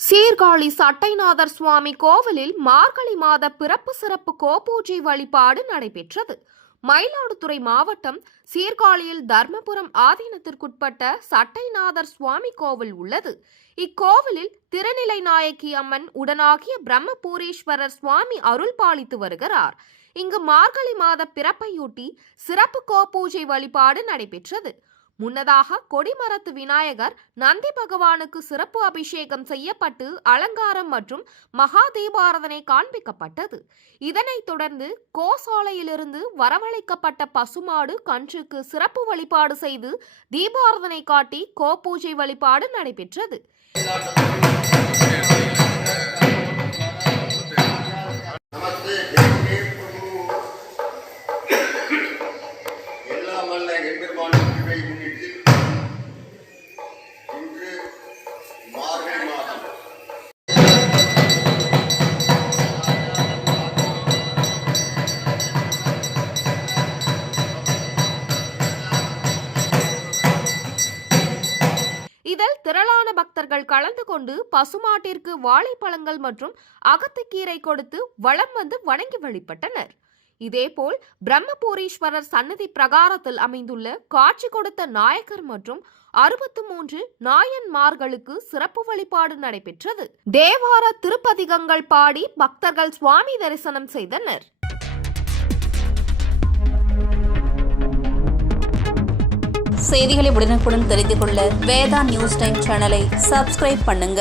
சீர்காழி சட்டைநாதர் சுவாமி கோவிலில் மார்கழி மாத பிறப்பு சிறப்பு கோபூஜை வழிபாடு நடைபெற்றது. மயிலாடுதுறை மாவட்டம் சீர்காழியில் தர்மபுரம் ஆதீனத்திற்குட்பட்ட சட்டைநாதர் சுவாமி கோவில் உள்ளது. இக்கோவிலில் திருநிலை நாயக்கி அம்மன் உடனாகிய பிரம்மபூரீஸ்வரர் சுவாமி அருள் பாலித்து வருகிறார். இங்கு மார்கழி மாத பிறப்பையொட்டி சிறப்பு கோபூஜை வழிபாடு நடைபெற்றது. முன்னதாக கொடிமரத்து விநாயகர் நந்தி பகவானுக்கு சிறப்பு அபிஷேகம் செய்யப்பட்டு அலங்காரம் மற்றும் மகா தீபாரதனை காண்பிக்கப்பட்டது. இதனைத் தொடர்ந்து கோசாலையிலிருந்து வரவழைக்கப்பட்ட பசுமாடு கன்றுக்கு சிறப்பு வழிபாடு செய்து தீபாரதனை காட்டி கோபூஜை வழிபாடு நடைபெற்றது. நமஸ்தே இதில் திரளான பக்தர்கள் கலந்து கொண்டு பசுமாட்டிற்கு வாழைப்பழங்கள் மற்றும் அகத்துக்கீரை கொடுத்து வளம் வந்து வணங்கி வழிபட்டனர் இதேபோல் பிரம்மபூரீஸ்வரர் சன்னதி பிரகாரத்தில் அமைந்துள்ள காட்சி கொடுத்த நாயக்கர் மற்றும் அறுபத்து மூன்று நாயன்மார்களுக்கு சிறப்பு வழிபாடு நடைபெற்றது. தேவார திருப்பதிகங்கள் பாடி பக்தர்கள் சுவாமி தரிசனம் செய்தனர். செய்திகளை உடனுக்குடன் தெரிந்து கொள்ள வேதா நியூஸ் டைம் சேனலை சப்ஸ்கிரைப் பண்ணுங்க.